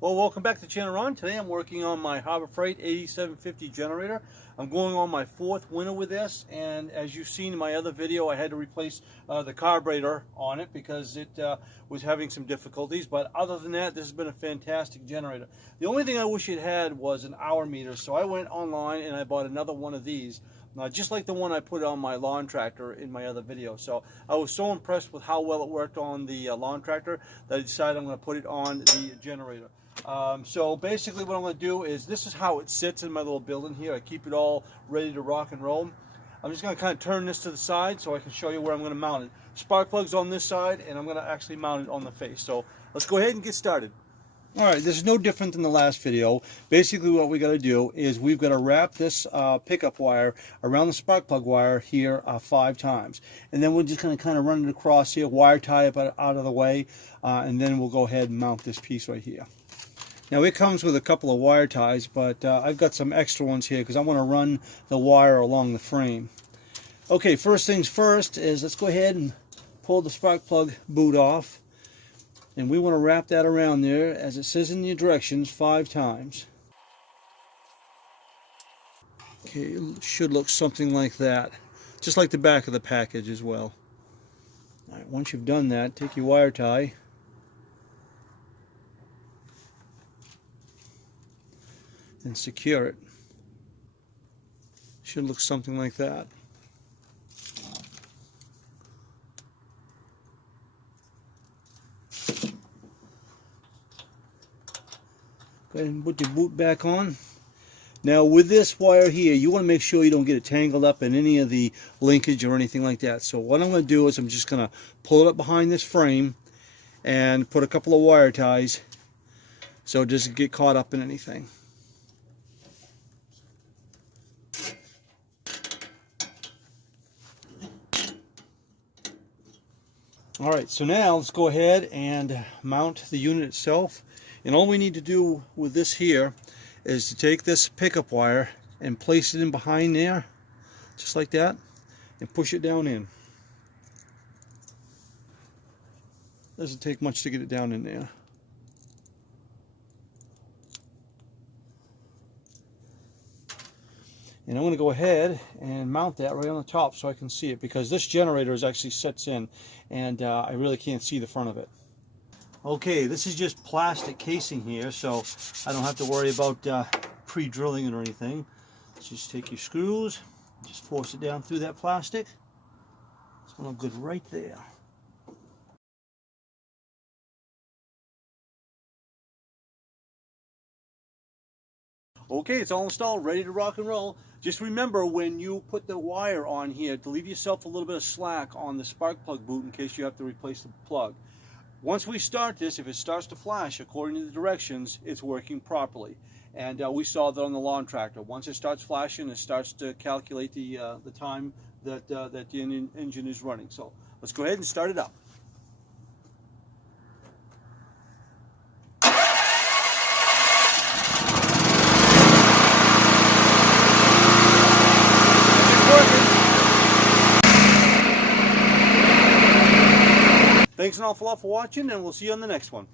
Well, welcome back to the channel, Ron. Today I'm working on my Harbor Freight 8750 generator. I'm going on my fourth winter with this, and as you've seen in my other video, I had to replace the carburetor on it because it was having some difficulties. But other than that, this has been a fantastic generator. The only thing I wish it had was an hour meter, so I went online and I bought another one of these. Just like the one I put on my lawn tractor in my other video. So I was so impressed with how well it worked on the lawn tractor that I decided I'm going to put it on the generator. So basically what I'm going to do is, this is how it sits in my little building here. I keep it all ready to rock and roll. I'm just going to kind of turn this to the side so I can show you where I'm going to mount it. Spark plug's on this side, and I'm going to actually mount it on the face. So let's go ahead and get started. Alright, this is no different than the last video. Basically what we got to do is we've got to wrap this pickup wire around the spark plug wire here 5 times. And then we're just going to kind of run it across here, wire tie it out of the way, and then we'll go ahead and mount this piece right here. Now it comes with a couple of wire ties, but I've got some extra ones here because I want to run the wire along the frame. Okay, first things first is let's go ahead and pull the spark plug boot off. And we want to wrap that around there, as it says in the directions, 5 times. Okay, it should look something like that. Just like the back of the package as well. Alright, once you've done that, take your wire tie. And secure it. Should look something like that. Go ahead and put your boot back on. Now with this wire here, you want to make sure you don't get it tangled up in any of the linkage or anything like that. So what I'm going to do is I'm just going to pull it up behind this frame and put a couple of wire ties so it doesn't get caught up in anything. Alright, so now let's go ahead and mount the unit itself. And all we need to do with this here is to take this pickup wire and place it in behind there, just like that, and push it down in. Doesn't take much to get it down in there. And I'm going to go ahead and mount that right on the top so I can see it, because this generator is actually sets in and I really can't see the front of it. Okay, this is just plastic casing here, so I don't have to worry about pre-drilling it or anything. Just take your screws, just force it down through that plastic. It's going to look good right there. Okay, it's all installed, ready to rock and roll. Just remember, when you put the wire on here, to leave yourself a little bit of slack on the spark plug boot in case you have to replace the plug. Once we start this, if it starts to flash according to the directions, it's working properly. And we saw that on the lawn tractor. Once it starts flashing, it starts to calculate the time that the engine is running. So let's go ahead and start it up. Thanks an awful lot for watching, and we'll see you on the next one.